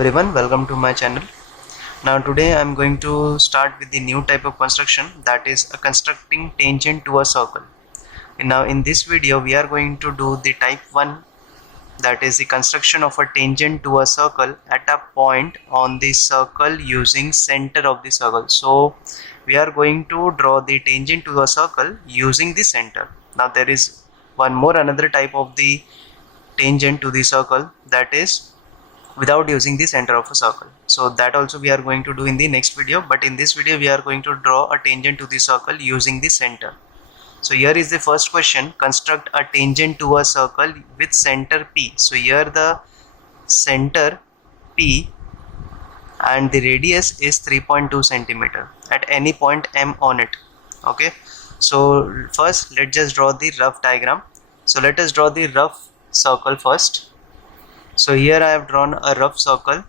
everyone, welcome to my channel. Now today I am going to start with the new type of construction, that is a constructing tangent to a circle. Now in this video we are going to do the type 1, that is the construction of a tangent to a circle at a point on the circle using center of the circle. So we are going to draw the tangent to a circle using the center. Now there is another type of the tangent to the circle, that is without using the center of a circle. So that also we are going to do in the next video, but in this video we are going to draw a tangent to the circle using the center. So here is the first question: construct a tangent to a circle with center P. So here the center P and the radius is 3.2 centimeter at any point M on it. Okay, so first let's just draw the rough diagram. So let us draw the rough circle first. So here I have drawn a rough circle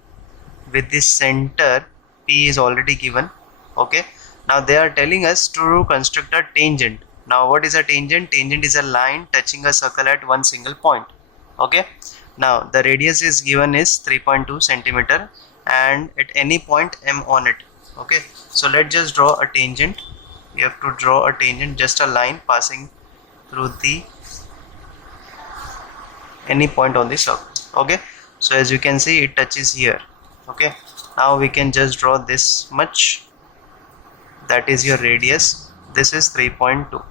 with the center P is already given. Okay, now they are telling us to construct a tangent. Now what is a tangent? Tangent is a line touching a circle at one single point. Okay, now the radius is given is 3.2 centimeter and at any point M on it. Okay, so let's just draw a tangent. We have to draw a tangent, just a line passing through the any point on the circle. Okay, so as you can see it touches here. Okay, now we can just draw this much, that is your radius. This is 3.2.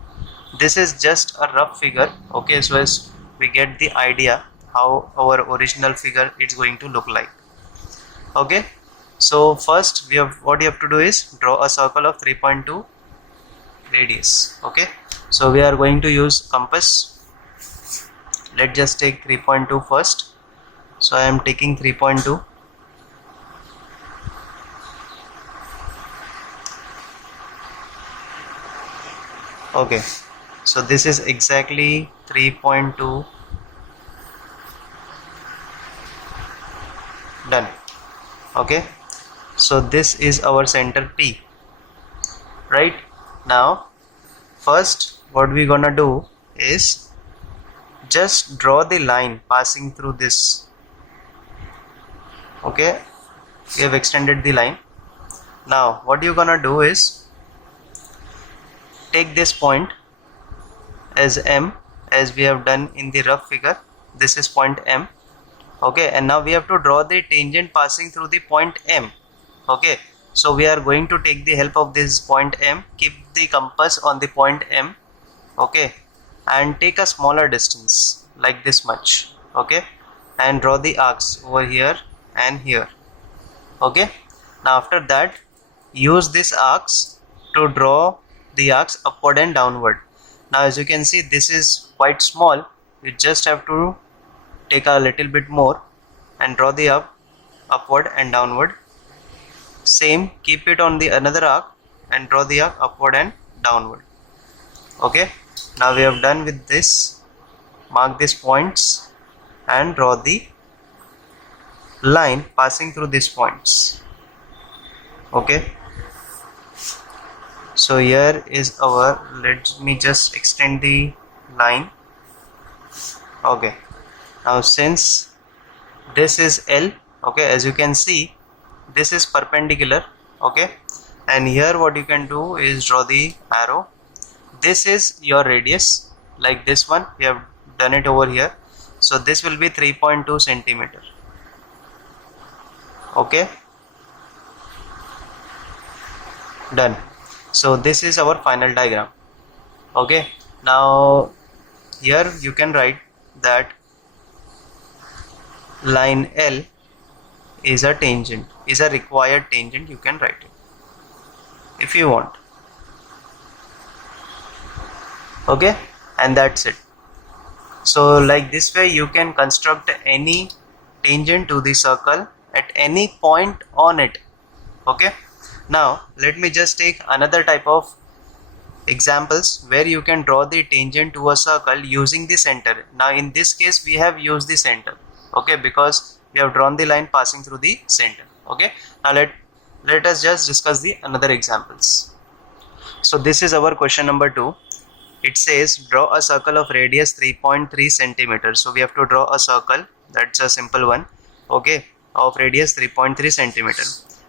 this is just a rough figure. Okay, so as we get the idea how our original figure is going to look like. Okay, so first what you have to do is draw a circle of 3.2 radius. Okay, so we are going to use compass. Let's just take 3.2 first. So I am taking 3.2. Okay, so this is exactly 3.2 done. Okay, so this is our center P. Right, now first what we gonna do is just draw the line passing through this. Okay, we have extended the line. Now what you're gonna do is take this point as M, as we have done in the rough figure. This is point M. Okay, and now we have to draw the tangent passing through the point M. Okay, so we are going to take the help of this point M, keep the compass on the point M. Okay, and take a smaller distance like this much. Okay, and draw the arcs over here and here. Okay, now after that use this arcs to draw the arcs upward and downward. Now as you can see this is quite small, you just have to take a little bit more and draw the upward and downward. Same, keep it on the another arc and draw the arc upward and downward. Okay, now we have done with this. Mark these points and draw the line passing through these points. Okay, so here is our, let me just extend the line. Okay, now since this is L, okay, as you can see this is perpendicular. Okay, and here what you can do is draw the arrow. This is your radius, like this one we have done it over here. So this will be 3.2 centimeter. Okay, done. So this is our final diagram. Okay, now here you can write that line L is a tangent, is a required tangent. You can write it if you want. Okay, and that's it. So like this way you can construct any tangent to the circle at any point on it. Okay, now let me just take another type of examples where you can draw the tangent to a circle using the center. Now in this case we have used the center. Okay, because we have drawn the line passing through the center. Okay, now let us just discuss the another examples. So this is our question number 2. It says draw a circle of radius 3.3 centimeters. So we have to draw a circle, that's a simple one. Okay, of radius 3.3 centimeter.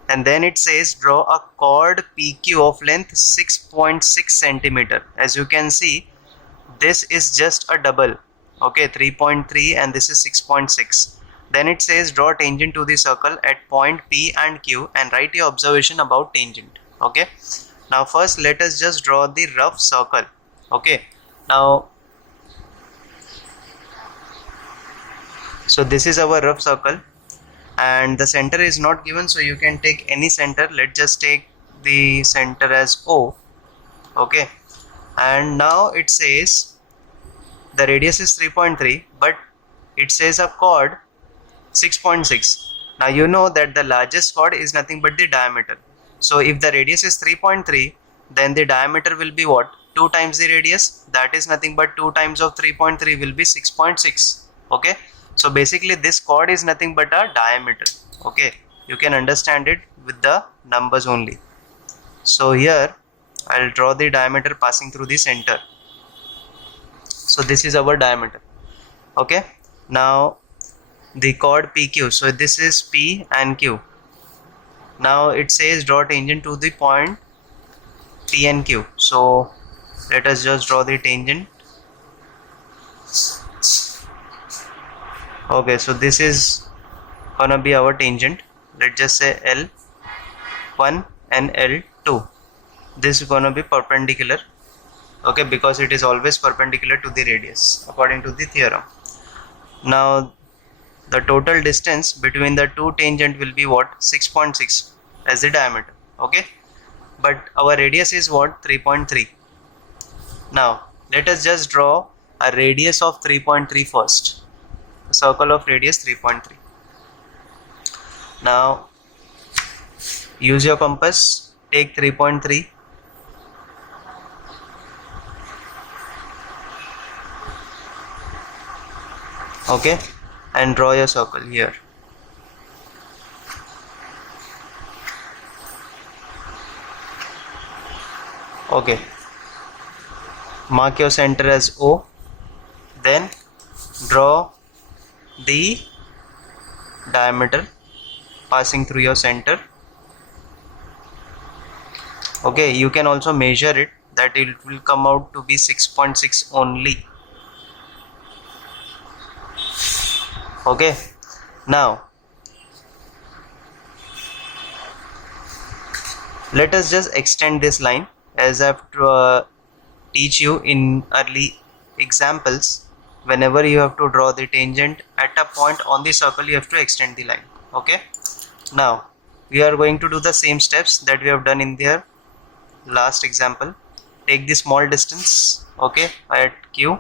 And then it says draw a chord PQ of length 6.6 centimeter. As you can see, this is just a double, okay, 3.3 and this is 6.6. Then it says draw tangent to the circle at point P and Q and write your observation about tangent. Okay, now first let us just draw the rough circle. Okay, now so this is our rough circle and the center is not given, so you can take any center. Let's just take the center as O. Okay, and now it says the radius is 3.3 but it says a chord 6.6. Now you know that the largest chord is nothing but the diameter. So if the radius is 3.3, then the diameter will be what? 2 times the radius. That is nothing but 2 times of 3.3 will be 6.6. Okay, so basically this chord is nothing but a diameter. Okay, you can understand it with the numbers only. So here I'll draw the diameter passing through the center. So this is our diameter. Okay, now the chord PQ, so this is P and Q. Now it says draw tangent to the point P and Q. So let us just draw the tangent. Okay, so this is gonna be our tangent. Let's just say L1 and L2. This is gonna be perpendicular. Okay, because it is always perpendicular to the radius according to the theorem. Now the total distance between the two tangent will be what? 6.6 as the diameter. Okay, but our radius is what? 3.3. Now let us just draw a radius of 3.3 first. A circle of radius 3.3. Now use your compass, take 3.3. Okay, and draw your circle here. Okay, mark your center as O, then draw the diameter passing through your center. Okay, you can also measure it, that it will come out to be 6.6 only. Okay, now let us just extend this line as I have to teach you in early examples. Whenever you have to draw the tangent at a point on the circle, you have to extend the line. Okay, now we are going to do the same steps that we have done in their last example. Take the small distance, okay, at Q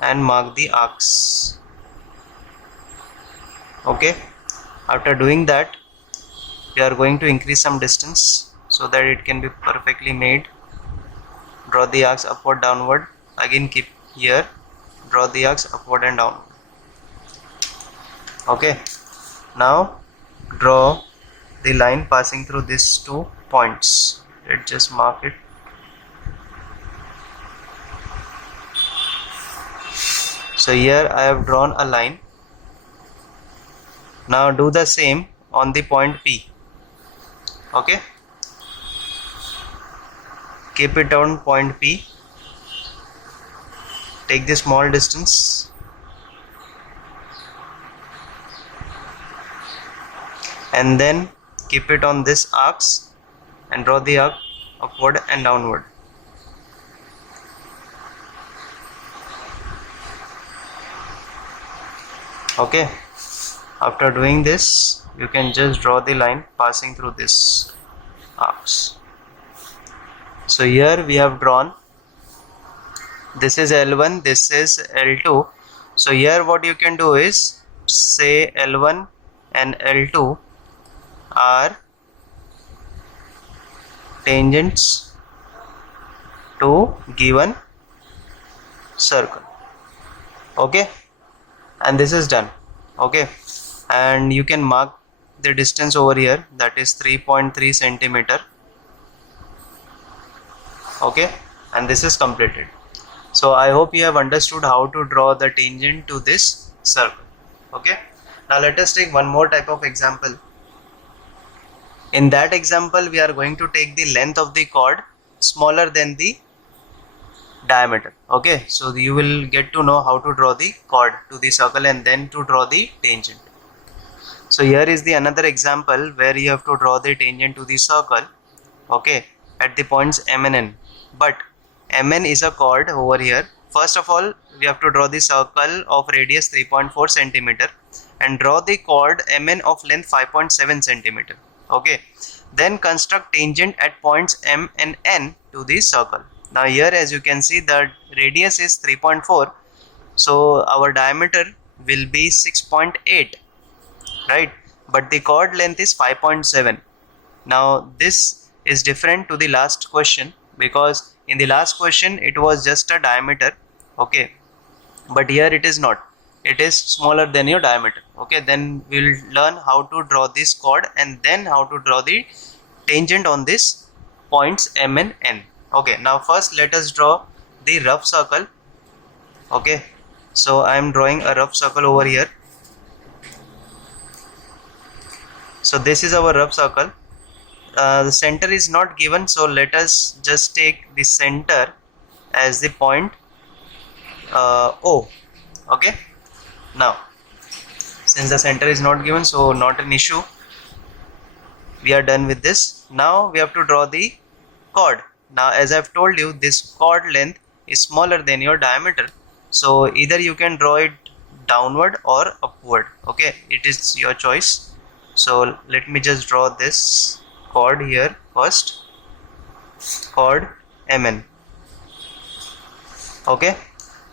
and mark the arcs. Okay, after doing that, we are going to increase some distance so that it can be perfectly made. Draw the arcs upward, downward. Again keep here, draw the arcs upward and down. Okay, now draw the line passing through these 2 points. Let's just mark it. So here I have drawn a line. Now do the same on the point P. Okay, keep it on point P, take the small distance and then keep it on this arcs and draw the arc upward and downward. Okay, after doing this, you can just draw the line passing through this arcs. So here we have drawn, this is L1, this is L2. So here what you can do is say L1 and L2 are tangents to given circle. Okay, and this is done. Okay, and you can mark the distance over here, that is 3.3 centimeter. Okay, and this is completed. So I hope you have understood how to draw the tangent to this circle. Okay, Now let us take one more type of example. In that example, we are going to take the length of the chord smaller than the diameter. Okay, so you will get to know how to draw the chord to the circle and then to draw the tangent. So here is the another example where you have to draw the tangent to the circle, okay, at the points M and N. But Mn is a chord over here. First of all, we have to draw the circle of radius 3.4 centimeter and draw the chord Mn of length 5.7 centimeter. Okay, then construct tangent at points M and N to the circle. Now here, as you can see, the radius is 3.4, so our diameter will be 6.8, right? But the chord length is 5.7. Now this is different to the last question, because in the last question it was just a diameter, okay, but here it is not, it is smaller than your diameter. Okay, then we'll learn how to draw this chord and then how to draw the tangent on this points M and N. Okay, now first let us draw the rough circle. Okay, so I am drawing a rough circle over here. So this is our rough circle. The center is not given, so let us just take the center as the point O. Okay, now since the center is not given, so not an issue, we are done with this. Now we have to draw the chord. Now as I've told you, this chord length is smaller than your diameter, so either you can draw it downward or upward. Okay, it is your choice. So let me just draw this chord here first, chord Mn. Okay,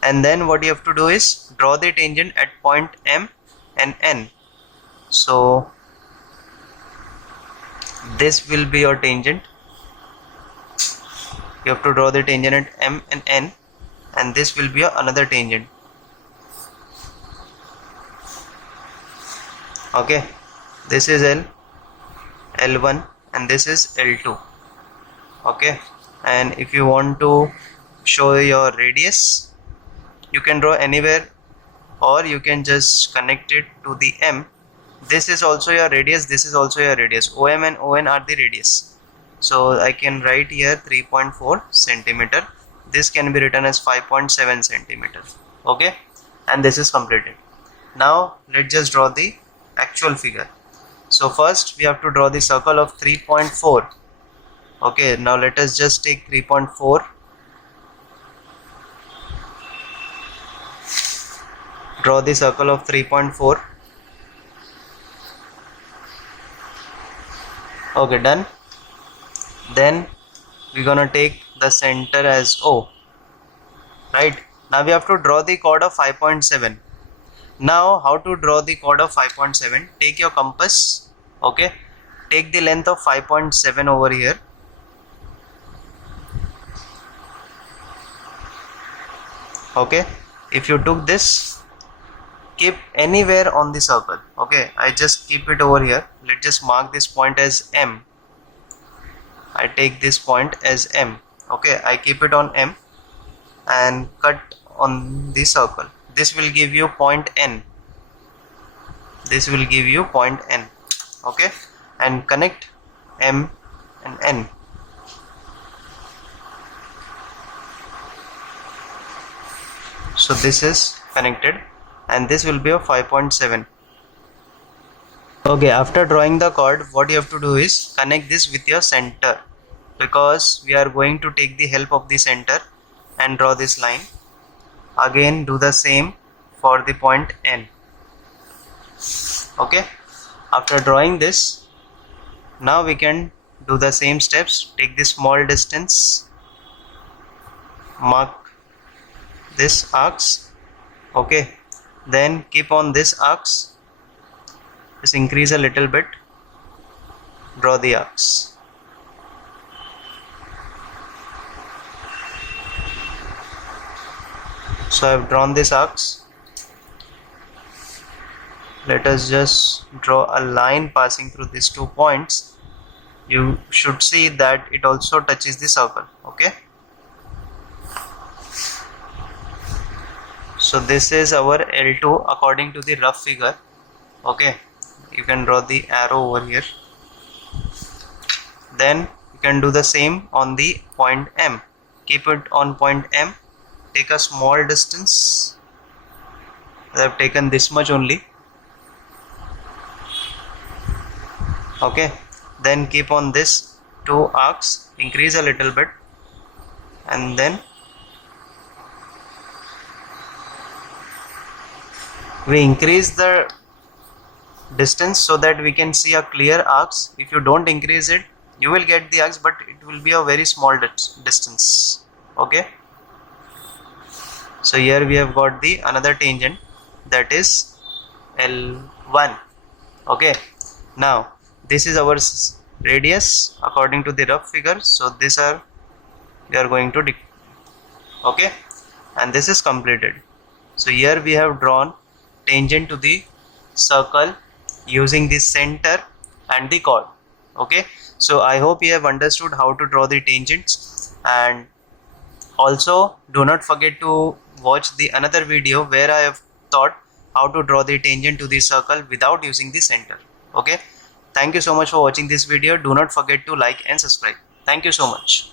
and then what you have to do is draw the tangent at point M and N. So this will be your tangent. You have to draw the tangent at M and N, and this will be your another tangent. Okay, this is L1 and this is L2. Okay, and if you want to show your radius, you can draw anywhere, or you can just connect it to the M. This is also your radius, this is also your radius. OM and ON are the radius, so I can write here 3.4 centimeter. This can be written as 5.7 centimeter. Okay, and this is completed. Now let's just draw the actual figure. So first we have to draw the circle of 3.4. Okay, now let us just take 3.4, draw the circle of 3.4. Okay, done. Then we're gonna take the center as O, right? Now we have to draw the chord of 5.7. Now how to draw the chord of 5.7? Take your compass. Okay, take the length of 5.7 over here. Okay, if you took this, keep anywhere on the circle. Okay, I just keep it over here. Let's just mark this point as M. I take this point as M. Okay, I keep it on M and cut on the circle. This will give you point N. This will give you point N. Okay, and connect M and N. So this is connected, and this will be a 5.7. Okay, after drawing the chord, what you have to do is connect this with your center, because we are going to take the help of the center and draw this line. Again, do the same for the point N. Okay, after drawing this, now we can do the same steps. Take this small distance, mark this arcs. Okay, then keep on this arcs, just increase a little bit, draw the arcs. So I have drawn this arcs. Let us just draw a line passing through these 2 points. You should see that it also touches the circle. Okay, so this is our L2 according to the rough figure. Okay, you can draw the arrow over here. Then you can do the same on the point M. Keep it on point M. Take a small distance. I have taken this much only. Okay, then keep on this two arcs, increase a little bit, and then we increase the distance so that we can see a clear arcs. If you don't increase it, you will get the arcs, but it will be a very small distance. Okay, so here we have got the another tangent, that is L1. Okay, now this is our radius according to the rough figure, so these are we are going to okay, and this is completed. So here we have drawn tangent to the circle using the center and the chord. Okay, so I hope you have understood how to draw the tangents, and also do not forget to watch the another video where I have taught how to draw the tangent to the circle without using the center. Okay, thank you so much for watching this video. Do not forget to like and subscribe. Thank you so much.